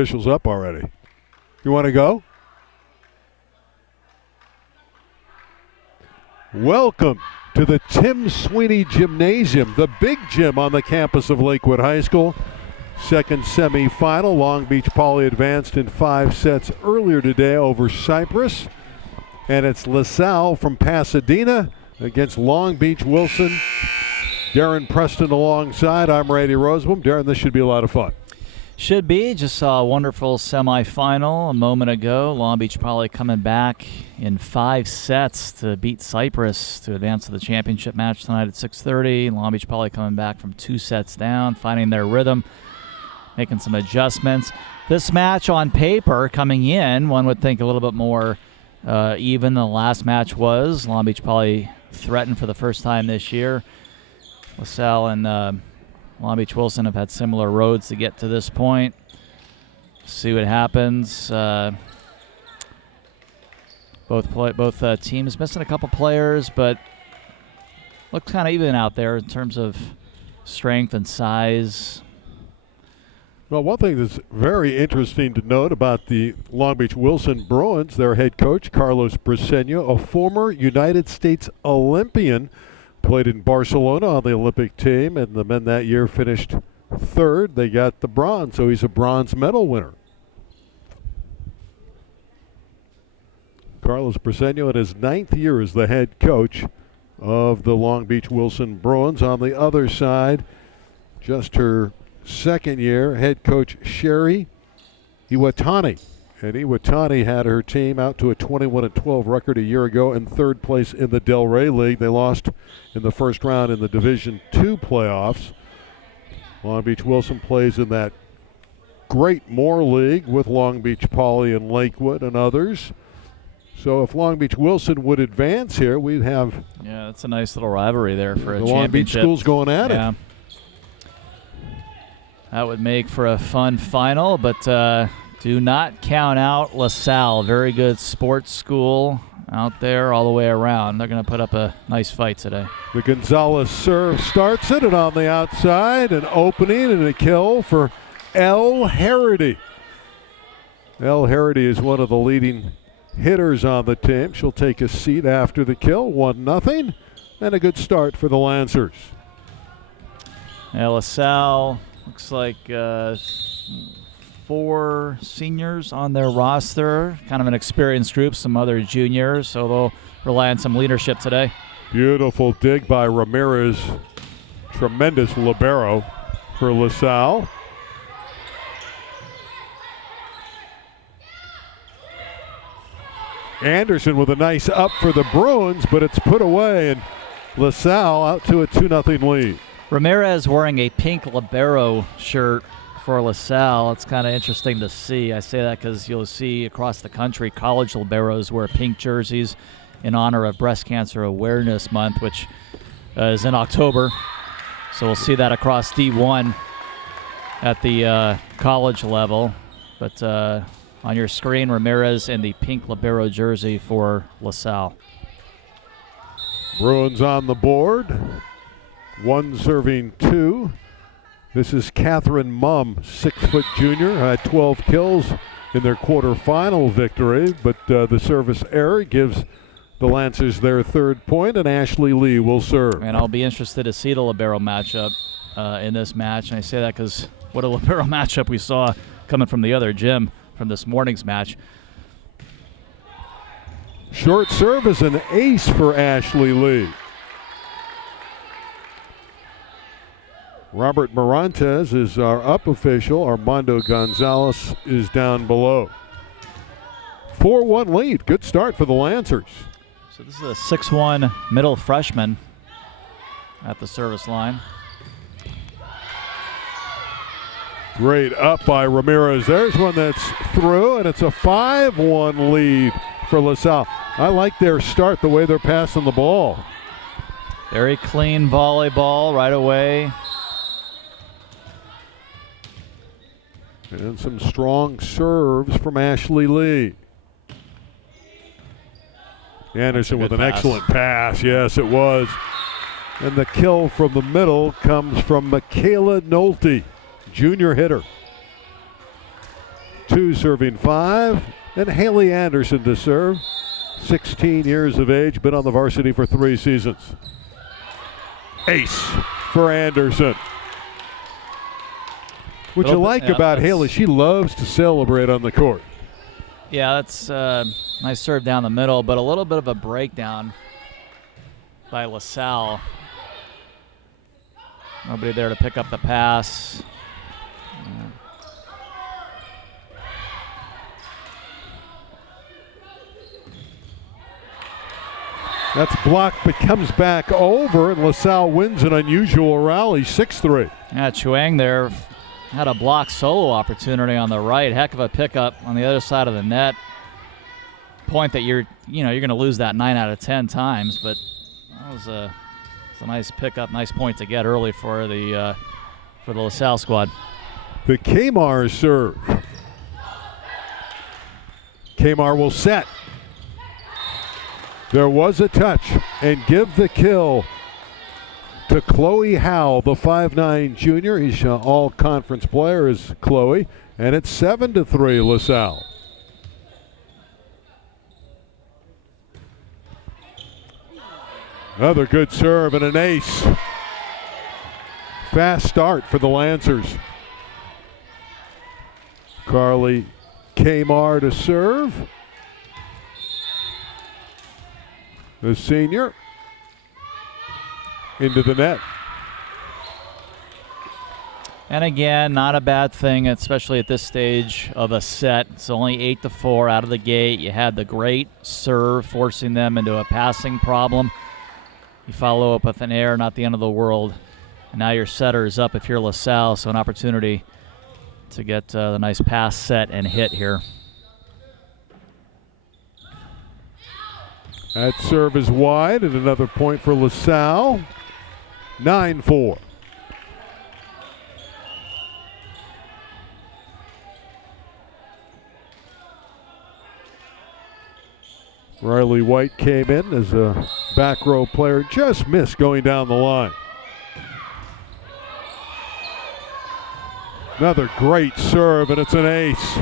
Officials up already. You want to go? Welcome to the Tim Sweeney Gymnasium, the big gym on the campus of Lakewood High School. Second semifinal. Long Beach Poly advanced in 5 sets earlier today over Cyprus. And it's LaSalle from Pasadena against Long Beach Wilson. Darren Preston alongside. I'm Randy Rosebaum. Darren, this should be a lot of fun. Should be. Just saw a wonderful semifinal a moment ago. Long Beach Poly coming back in 5 sets to beat Cyprus to advance to the championship match tonight at 6:30. Long Beach Poly coming back from 2 sets down, finding their rhythm, making some adjustments. This match on paper coming in, one would think a little bit more even than the last match was. Long Beach Poly threatened for the first time this year. LaSalle and Long Beach Wilson have had similar roads to get to this point. See what happens. Both teams missing a couple players, but look kind of even out there in terms of strength and size. Well, one thing that's very interesting to note about the Long Beach Wilson Bruins, their head coach, Carlos Briseño, a former United States Olympian, played in Barcelona on the Olympic team, and the men that year finished 3rd. They got the bronze, so he's a bronze medal winner. Carlos Briseño in his 9th year as the head coach of the Long Beach Wilson Bruins. On the other side, just her 2nd year, head coach Sherry Iwatani. And Iwatani had her team out to a 21-12 record a year ago in 3rd place in the Del Rey League. They lost in the first round in the Division II playoffs. Long Beach Wilson plays in that great Moore League with Long Beach Poly and Lakewood and others. So if Long Beach Wilson would advance here, we'd have... Yeah, that's a nice little rivalry there for a championship. The Long Beach schools going at it. That would make for a fun final, but... do not count out LaSalle. Very good sports school out there all the way around. They're going to put up a nice fight today. The Gonzalez serve starts it, and on the outside, an opening and a kill for Elle Harity. Elle Harity is one of the leading hitters on the team. She'll take a seat after the kill, 1-0, and a good start for the Lancers. LaSalle looks like 4 seniors on their roster, kind of an experienced group, some other juniors, so they'll rely on some leadership today. Beautiful dig by Ramirez. Tremendous libero for LaSalle. Anderson with a nice up for the Bruins, but it's put away, and LaSalle out to a 2-0 lead. Ramirez wearing a pink libero shirt for LaSalle. It's kind of interesting to see. I say that because you'll see across the country college liberos wear pink jerseys in honor of Breast Cancer Awareness Month, which is in October. So we'll see that across D1 at the college level. But on your screen, Ramirez in the pink libero jersey for LaSalle. Bruins on the board. 1 serving 2. This is Catherine Mumm, 6-foot junior, had 12 kills in their quarterfinal victory, but the service error gives the Lancers their 3rd point, and Ashley Lee will serve. And I'll be interested to see the libero matchup in this match, and I say that because what a libero matchup we saw coming from the other gym from this morning's match. Short serve is an ace for Ashley Lee. Robert Morantes is our up official. Armando Gonzalez is down below. 4-1 lead. Good start for the Lancers. So this is a 6'1" middle freshman at the service line. Great up by Ramirez. There's one that's through, and it's a 5-1 lead for LaSalle. I like their start, the way they're passing the ball. Very clean volleyball right away. And some strong serves from Ashley Lee. Anderson with an excellent pass. Yes, it was. And the kill from the middle comes from Michaela Nolte, junior hitter. 2 serving 5. And Haley Anderson to serve. 16 years of age, been on the varsity for 3 seasons. Ace for Anderson. What you like about Haley, she loves to celebrate on the court. Yeah, that's nice serve down the middle, but a little bit of a breakdown by LaSalle. Nobody there to pick up the pass. That's blocked, but comes back over, and LaSalle wins an unusual rally, 6-3. Yeah, Chuang there had a block solo opportunity on the right. Heck of a pickup on the other side of the net. Point that you're going to lose that 9 out of 10 times, but that was a nice pickup, nice point to get early for the LaSalle squad. The Kmar serve. Kmar will set. There was a touch, and give the kill to Chloe Howell, the 5'9 junior. He's an all-conference player, is Chloe, and it's 7-3 LaSalle. Another good serve and an ace. Fast start for the Lancers. Carly Kmar to serve. The senior into the net. And again, not a bad thing, especially at this stage of a set. It's only 8-4 out of the gate. You had the great serve forcing them into a passing problem. You follow up with an error, not the end of the world. And now your setter is up if you're LaSalle, so an opportunity to get the nice pass set and hit here. That serve is wide, and another point for LaSalle. 9-4. Riley White came in as a back row player, just missed going down the line. Another great serve, and it's an ace.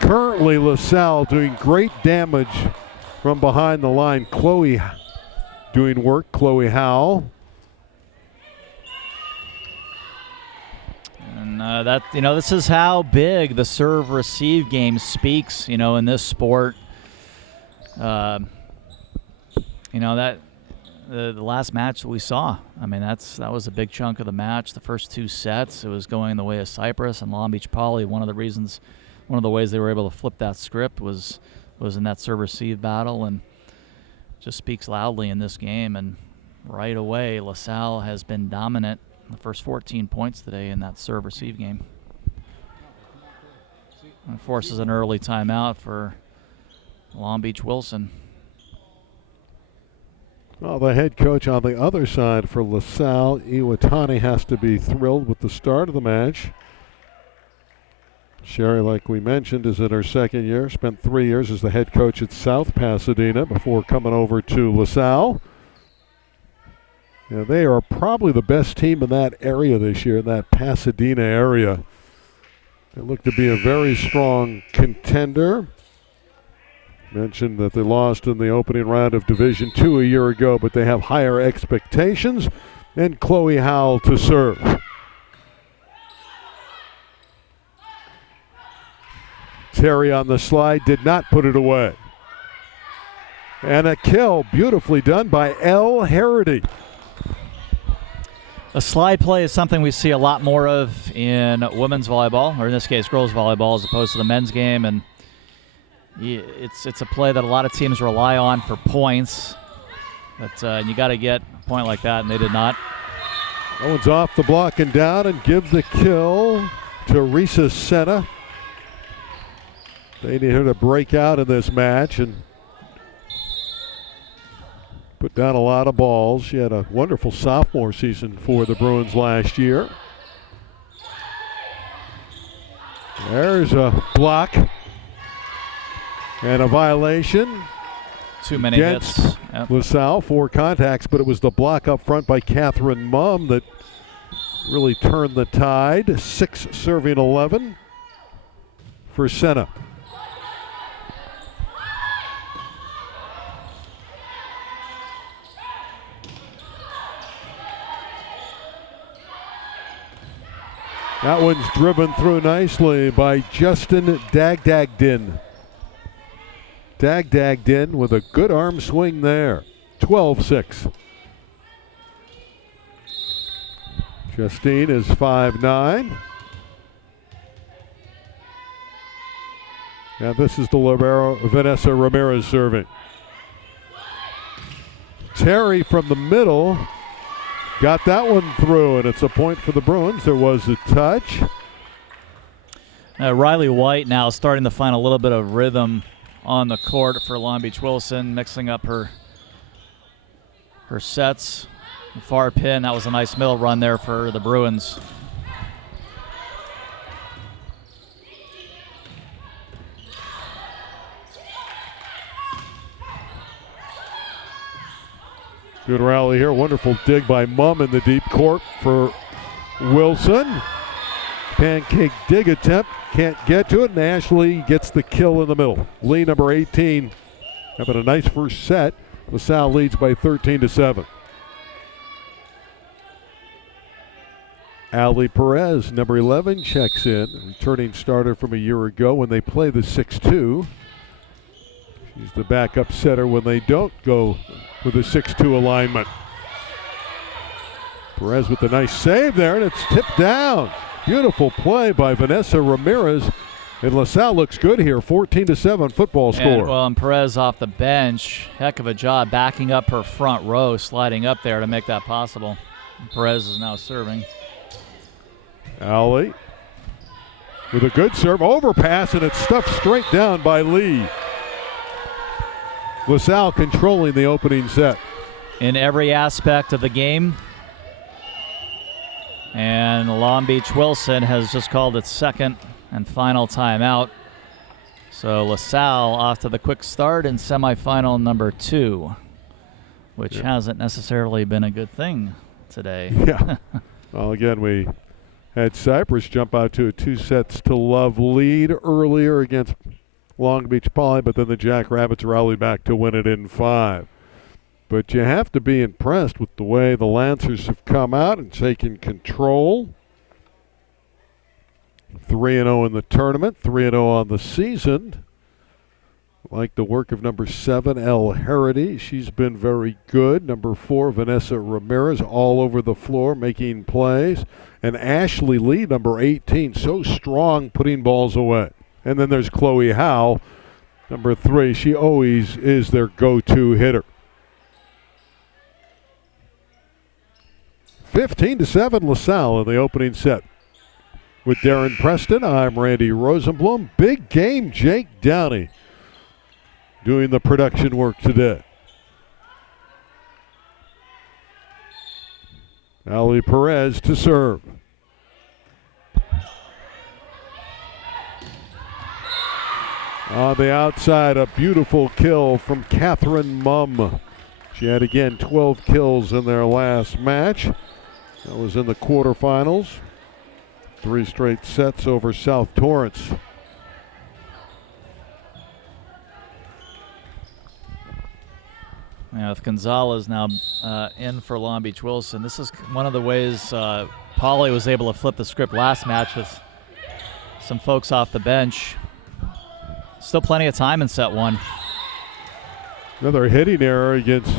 Currently, LaSalle doing great damage from behind the line. Chloe doing work, Chloe Howell. And this is how big the serve-receive game speaks, in this sport. That the last match that we saw, that was a big chunk of the match. The first 2 sets, it was going the way of Cypress and Long Beach Poly. One of the ways they were able to flip that script was in that serve-receive battle, and just speaks loudly in this game. And right away, LaSalle has been dominant the first 14 points today in that serve-receive game. And forces an early timeout for Long Beach Wilson. Well, the head coach on the other side for LaSalle, Iwatani, has to be thrilled with the start of the match. Sherry, like we mentioned, is in her 2nd year. Spent 3 years as the head coach at South Pasadena before coming over to LaSalle. Yeah, they are probably the best team in that area this year, in that Pasadena area. They look to be a very strong contender. Mentioned that they lost in the opening round of Division II a year ago, but they have higher expectations. And Chloe Howell to serve. Terry on the slide, did not put it away. And a kill, beautifully done by L. Harity. A slide play is something we see a lot more of in women's volleyball, or in this case, girls volleyball, as opposed to the men's game. And it's a play that a lot of teams rely on for points, but you got to get a point like that, and they did not. That one's off the block and down, and give the kill to Risa Senna. They need her to break out in this match and put down a lot of balls. She had a wonderful sophomore season for the Bruins last year. There's a block. And a violation. Too many hits. Yep. LaSalle, 4 contacts, but it was the block up front by Catherine Mumm that really turned the tide. 6 serving 11 for Senna. That one's driven through nicely by Justin Dagdagdin. Dagdagdin with a good arm swing there. 12-6. Justine is 5'9". And this is the libero, Vanessa Ramirez serving. Terry from the middle got that one through, and it's a point for the Bruins. There was a touch. Riley White now starting to find a little bit of rhythm on the court for Long Beach Wilson, mixing up her sets. Far pin, that was a nice middle run there for the Bruins. Good rally here. Wonderful dig by Mumm in the deep court for Wilson. Pancake dig attempt. Can't get to it, and Ashley gets the kill in the middle. Lee, number 18, having a nice first set. LaSalle leads by 13-7. Ali Perez, number 11, checks in. Returning starter from a year ago when they play the 6-2. She's the backup setter when they don't go with a 6-2 alignment. Perez with a nice save there, and it's tipped down. Beautiful play by Vanessa Ramirez. And LaSalle looks good here, 14-7 football score. And Perez off the bench, heck of a job backing up her front row, sliding up there to make that possible. Perez is now serving. Ali with a good serve, overpass, and it's stuffed straight down by Lee. LaSalle controlling the opening set. In every aspect of the game. And Long Beach Wilson has just called its second and final timeout. So LaSalle off to the quick start in semifinal number 2, which hasn't necessarily been a good thing today. Yeah. Well, again, we had Cypress jump out to a 2-0 lead earlier against Long Beach Poly, but then the Jackrabbits rallied back to win it in 5. But you have to be impressed with the way the Lancers have come out and taken control. 3-0 in the tournament, 3-0 on the season. Like the work of number 7, El Harity. She's been very good. Number 4, Vanessa Ramirez, all over the floor making plays. And Ashley Lee, number 18, so strong putting balls away. And then there's Chloe Howe, number 3. She always is their go-to hitter. 15-7 LaSalle in the opening set. With Darren Preston, I'm Randy Rosenblum. Big game, Jake Downey doing the production work today. Ali Perez to serve. On the outside, a beautiful kill from Catherine Mumm. She had, again, 12 kills in their last match. That was in the quarterfinals. 3 straight sets over South Torrance. Yeah, with Gonzalez now in for Long Beach Wilson. This is one of the ways Pauly was able to flip the script last match with some folks off the bench. Still plenty of time in set 1. Another hitting error against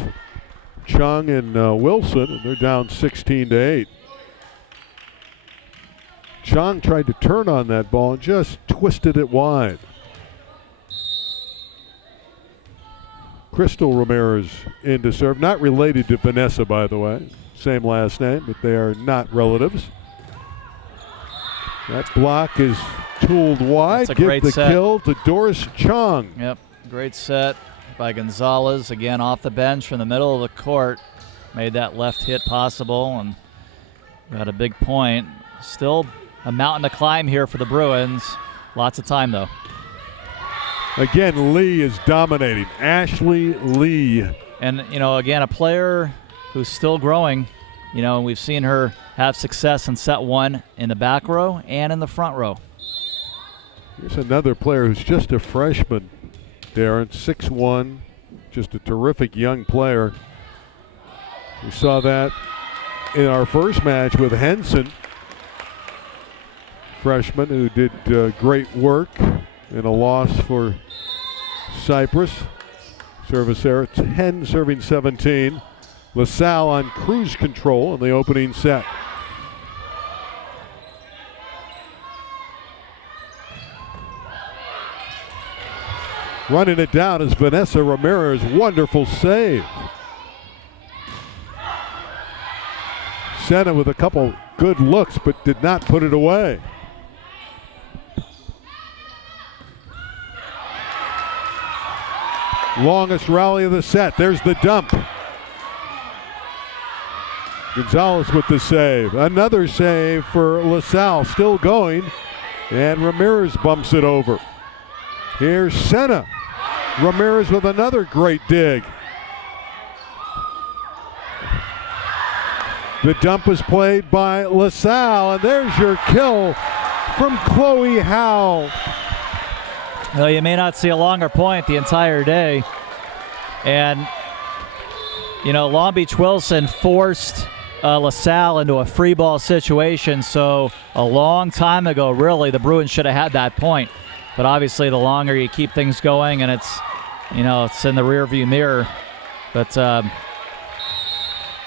Chung and Wilson, and they're down 16-8. Chung tried to turn on that ball and just twisted it wide. Crystal Ramirez in to serve. Not related to Vanessa, by the way. Same last name, but they are not relatives. That block is tooled wide. Give the kill to Doris Chung. Yep, great set by Gonzalez. Again, off the bench from the middle of the court. Made that left hit possible and got a big point. Still a mountain to climb here for the Bruins. Lots of time, though. Again, Lee is dominating. Ashley Lee. And, again, a player who's still growing. We've seen her have success in set 1 in the back row and in the front row. Here's another player who's just a freshman, Darren, 6'1", just a terrific young player. We saw that in our first match with Henson, freshman who did great work in a loss for Cyprus. Service error, 10 serving 17. LaSalle on cruise control in the opening set. Running it down is Vanessa Ramirez. Wonderful save. Senna with a couple good looks, but did not put it away. Longest rally of the set. There's the dump. Gonzalez with the save. Another save for LaSalle, still going, and Ramirez bumps it over. Here's Senna. Ramirez with another great dig. The dump was played by LaSalle, and there's your kill from Chloe Howe. Well, you may not see a longer point the entire day. And, you know, Long Beach Wilson forced LaSalle into a free ball situation. So a long time ago, really, the Bruins should have had that point. But obviously, the longer you keep things going, and it's, you know, it's in the rearview mirror. But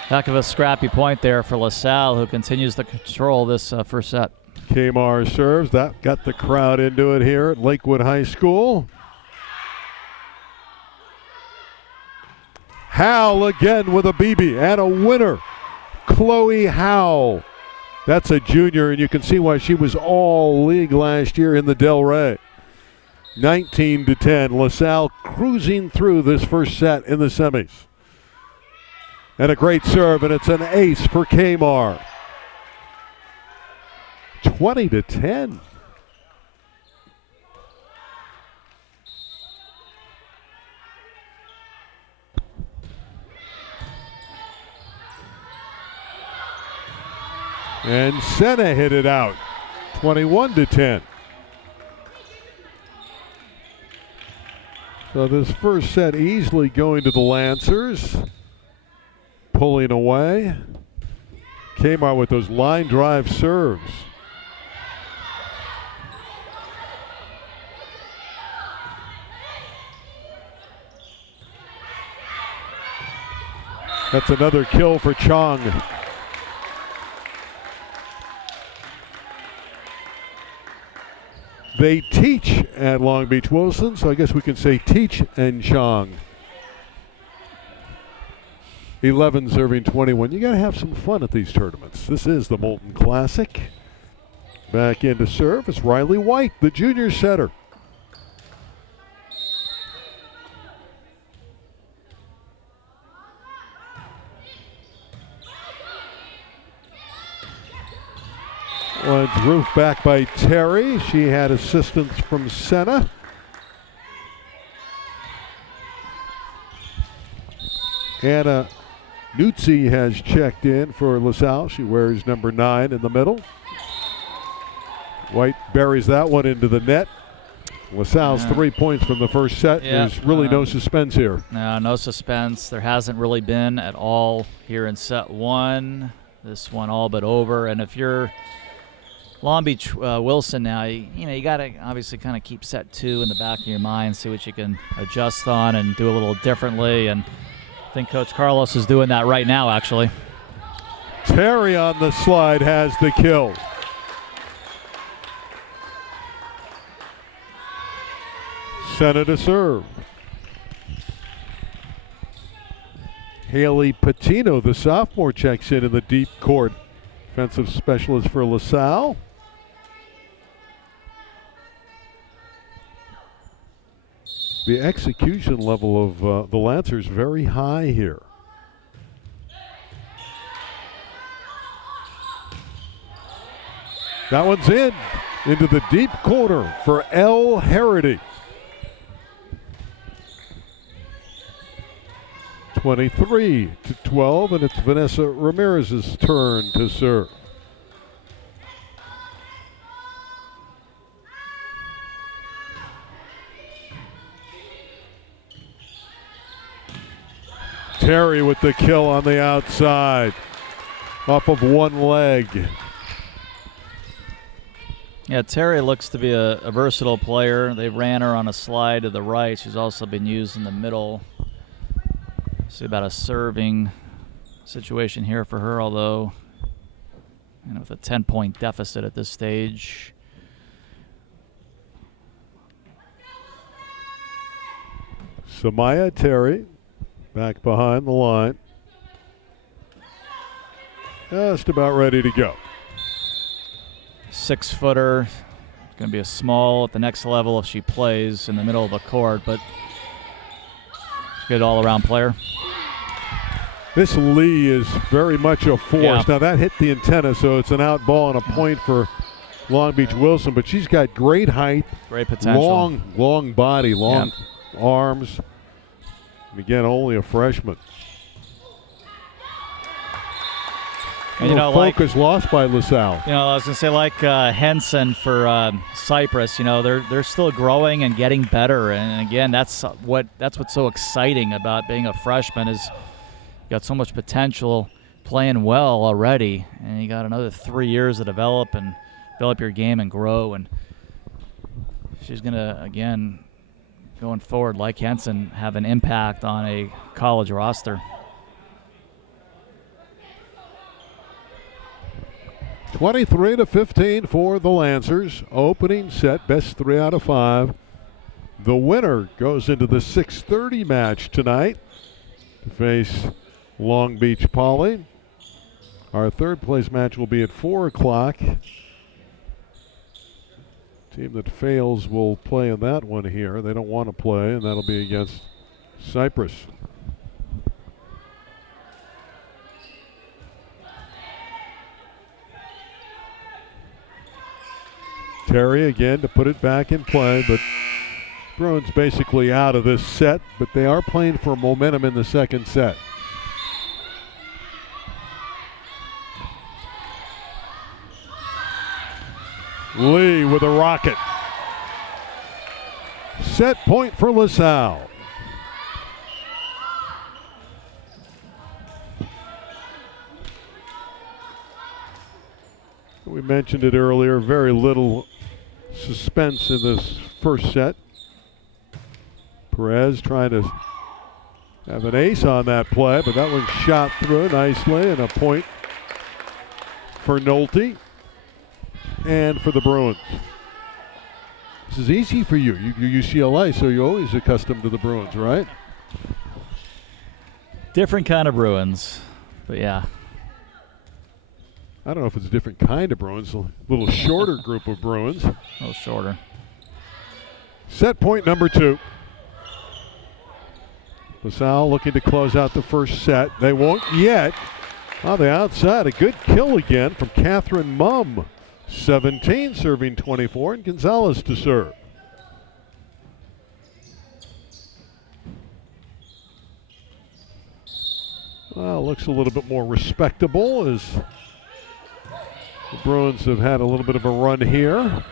heck of a scrappy point there for LaSalle, who continues to control this first set. Kmar serves. That got the crowd into it here at Lakewood High School. Howell again with a BB and a winner. Chloe Howell. That's a junior, and you can see why she was all league last year in the Del Rey. 19-10. LaSalle cruising through this first set in the semis. And a great serve, and it's an ace for Kmar. 20-10. And Senna hit it out. 21-10. So this first set easily going to the Lancers. Pulling away. Kmar with those line drive serves. That's another kill for Chong. They teach at Long Beach Wilson, so I guess we can say teach and Chong. 11 serving 21. You got to have some fun at these tournaments. This is the Molten Classic. Back into serve is Riley White, the junior setter. One's roof back by Terry. She had assistance from Senna. Anna Nuzzi has checked in for LaSalle. She wears number 9 in the middle. White buries that one into the net. LaSalle's 3 points from the first set. There's really no suspense here. No suspense. There hasn't really been at all here in set 1. This one all but over. And if you're Long Beach Wilson now, you got to obviously kind of keep set 2 in the back of your mind, see what you can adjust on and do a little differently. And I think Coach Carlos is doing that right now, actually. Terry on the slide has the kill. Senna to serve. Haley Patino, the sophomore, checks in the deep court. Defensive specialist for LaSalle. The execution level of the Lancers very high here. That one's into the deep corner for El Harity. 23-12, and it's Vanessa Ramirez's turn to serve. Terry with the kill on the outside. Off of one leg. Yeah, Terry looks to be a versatile player. They ran her on a slide to the right. She's also been used in the middle. See about a serving situation here for her, although with a 10-point deficit at this stage. Samaya Terry back behind the line. Just about ready to go. 6-footer. Going to be a small at the next level if she plays in the middle of the court, but she's a good all-around player. This Lee is very much a force. Yeah. Now that hit the antenna, so it's an out ball and a point for Long Beach Wilson, but she's got great height, great potential, long body, long arms. And again, only a freshman. And focus lost by LaSalle. I was gonna say, like Henson for Cypress. They're still growing and getting better. And again, that's what's so exciting about being a freshman is you got so much potential, playing well already, and you got another 3 years to develop your game and grow. And she's gonna, again, going forward, like Henson, have an impact on a college roster. 23-15 for the Lancers. Opening set, best 3 out of 5. The winner goes into the 6:30 match tonight to face Long Beach Poly. Our third place match will be at 4 o'clock. Team that fails will play in that one here. They don't want to play, and that'll be against Cypress. Terry again to put it back in play, but Bruins basically out of this set, but they are playing for momentum in the second set. Lee with a rocket. Set point for LaSalle. We mentioned it earlier, very little suspense in this first set. Perez trying to have an ace on that play, but that one shot through nicely, and a point for Nolte and for the Bruins. This is easy for you. You're UCLA, so you're always accustomed to the Bruins, right? Different kind of Bruins, but yeah. I don't know if it's a different kind of Bruins, a little shorter group of Bruins. A little shorter. Set point number 2. LaSalle looking to close out the first set. They won't yet. On the outside, a good kill again from Catherine Mumm. 17 serving 24, and Gonzalez to serve. Well, looks a little bit more respectable as the Bruins have had a little bit of a run here.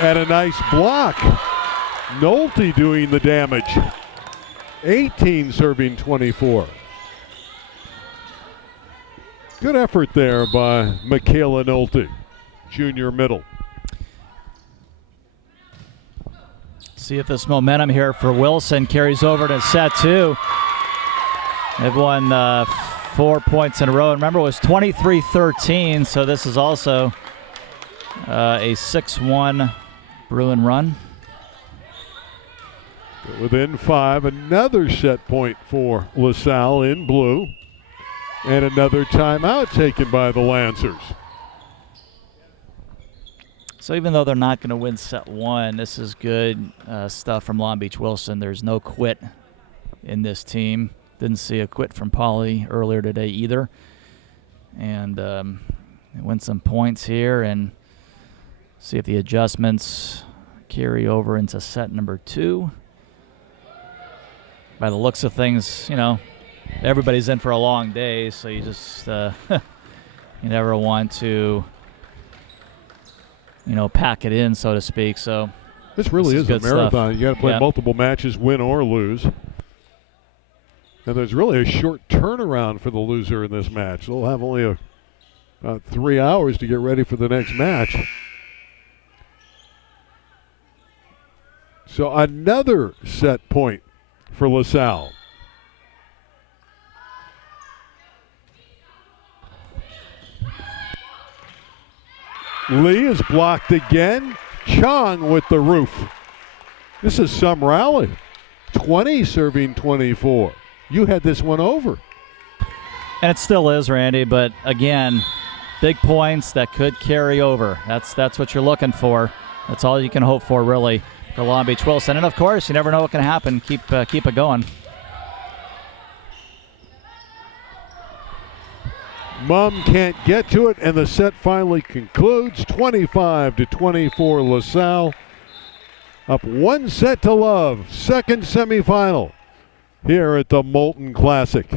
And a nice block. Nolte doing the damage. 18 serving 24. Good effort there by Michaela Nolte, junior middle. See if this momentum here for Wilson carries over to set 2. They've won 4 points in a row. And remember, it was 23-13, so this is also a 6-1 Bruin run. Within 5, another set point for LaSalle in blue. And another timeout taken by the Lancers. So even though they're not going to win set 1, this is good stuff from Long Beach Wilson. There's no quit in this team. Didn't see a quit from Poly earlier today either. And win some points here and see if the adjustments carry over into set number 2. By the looks of things, everybody's in for a long day, so you just you never want to pack it in, so to speak. So This really is a good stuff. marathon. You got to play multiple matches, win or lose. And there's really a short turnaround for the loser in this match. They'll have only about 3 hours to get ready for the next match. So another set point for LaSalle. Lee is blocked again. Chong with the roof. This is some rally. 20 serving 24. You had this one over. And it still is, Randy, but again, big points that could carry over. That's what you're looking for. That's all you can hope for, really, for Long Beach Wilson. And, of course, you never know what can happen. Keep it going. Mumm can't get to it, and the set finally concludes. 25-24 LaSalle. Up 1 set to love. Second semifinal here at the Molten Classic.